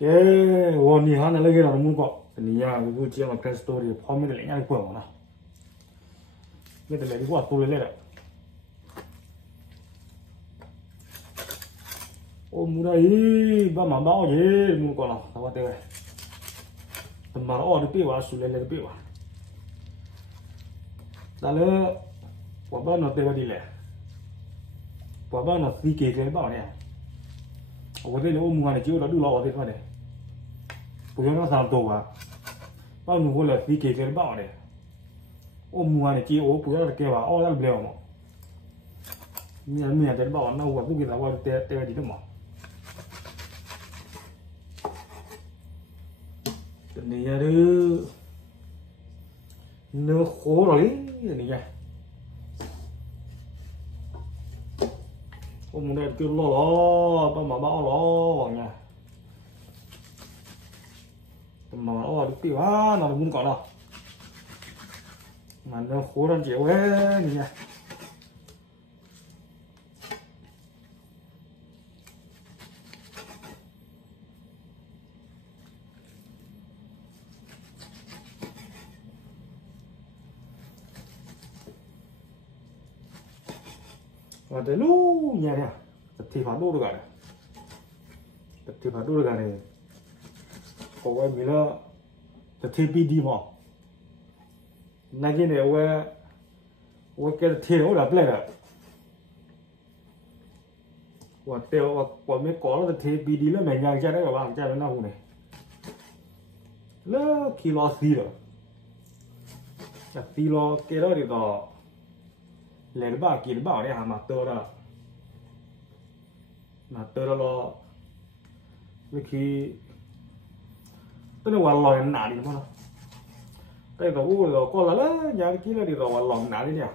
cáiวันนี้ฮะนั่นเลยเรามุ่งก็นี่ยังกูเชื่อมาเพรสโตรีพอไม่ได้เล่นยังกว่านะไม่ได้เล่นดีกว่าตัวเล่นแหละโอ้มูได้บ้ามาบ้าเย่มุ่งก็นะแต่ว่าเตะแต่มาอ๋อได้ปีว่าสุดเลยได้ปีว่าแต่เลยว่าบ้านเราเตะว่าดีเลยว่าบ้านเราซีเกย์เลยบ้าเนี่ย我这里我们看的只有那六老的看的，不像那三多啊，把如果来飞给这包的，我们看的只我不要给吧，哦那不了嘛，你这包那我不给他我带的的嘛，这你呀这，那活了嘞，你看。我们那就老了，把妈妈老了，妈妈老的对吧？那不搞了，那活人结婚，你看，我这路你看，这地方多的干的，这地方多的干的，国外没了，这特别地方，那现在我给他贴我了不来了，我没搞了这特别地了，没人家那个吧，家人那户呢，那去老死了，这死了给到的到。来了吧，给了吧，我俩嘛得了，嘛得了，那去，等你玩老人哪里嘛？cái đó u rồi qua là nhà cái kia là đi rồi玩lòng nào đấy nhỉ?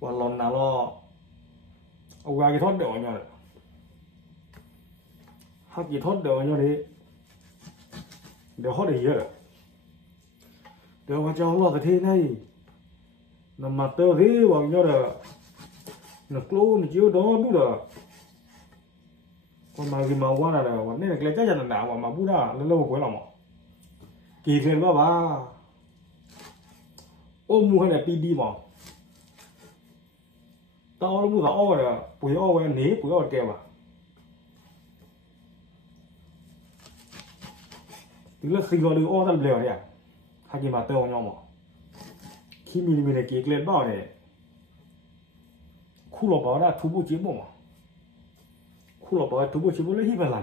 玩lòng nào lo, ông cái thoát đều nhau đấy, hát cái thoát đều nhau đấy, đều hót được gì rồi, đều mà cho lo cái thế này. Nó mặt tơ thế bằng nhau là nó lố nó chiếu đó đúng rồi còn mà gì mà qua làวันนี้cái chắc chắn là nào mà bút ra lên lâu cuối lòng kỳ thêm đó ba ôm mua hay là pd mà tao nó mua thảo o rồi bùi o với ní bùi o kèo mà tức là khi vào được o ra lều này hay gì mà tơ nhau mà khi mình này kia lên bao này khu lò bảo là thu bút chế bộ mà khu lò bảo thu bút chế bộ lấy hết vào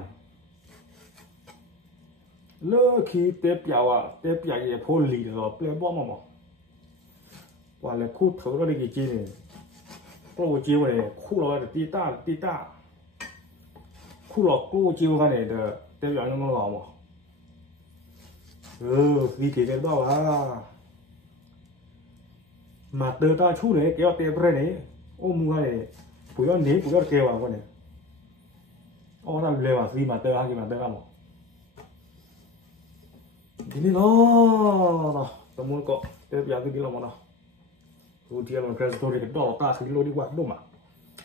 lỡ khi tép giàu gì phô lì rồi lên bao mà và là khu thử nó đi cái gì này khu chế này khu lò là tì ta khu lò chế cái này là tép giàu nó ngon mà vì thế lên bao à mà từ ta chú này kéo tép ra này ôm cái này bùi ăn nếp bùi ăn kêu vào con này ô ta leo vào gì mà từ hai cái mà từ làm cái này nó tao muốn có tép giờ cái gì làm mà nó ưu tiên là cái story cái đó ta khi lôi đi qua đúng mà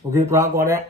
ok pra con đấy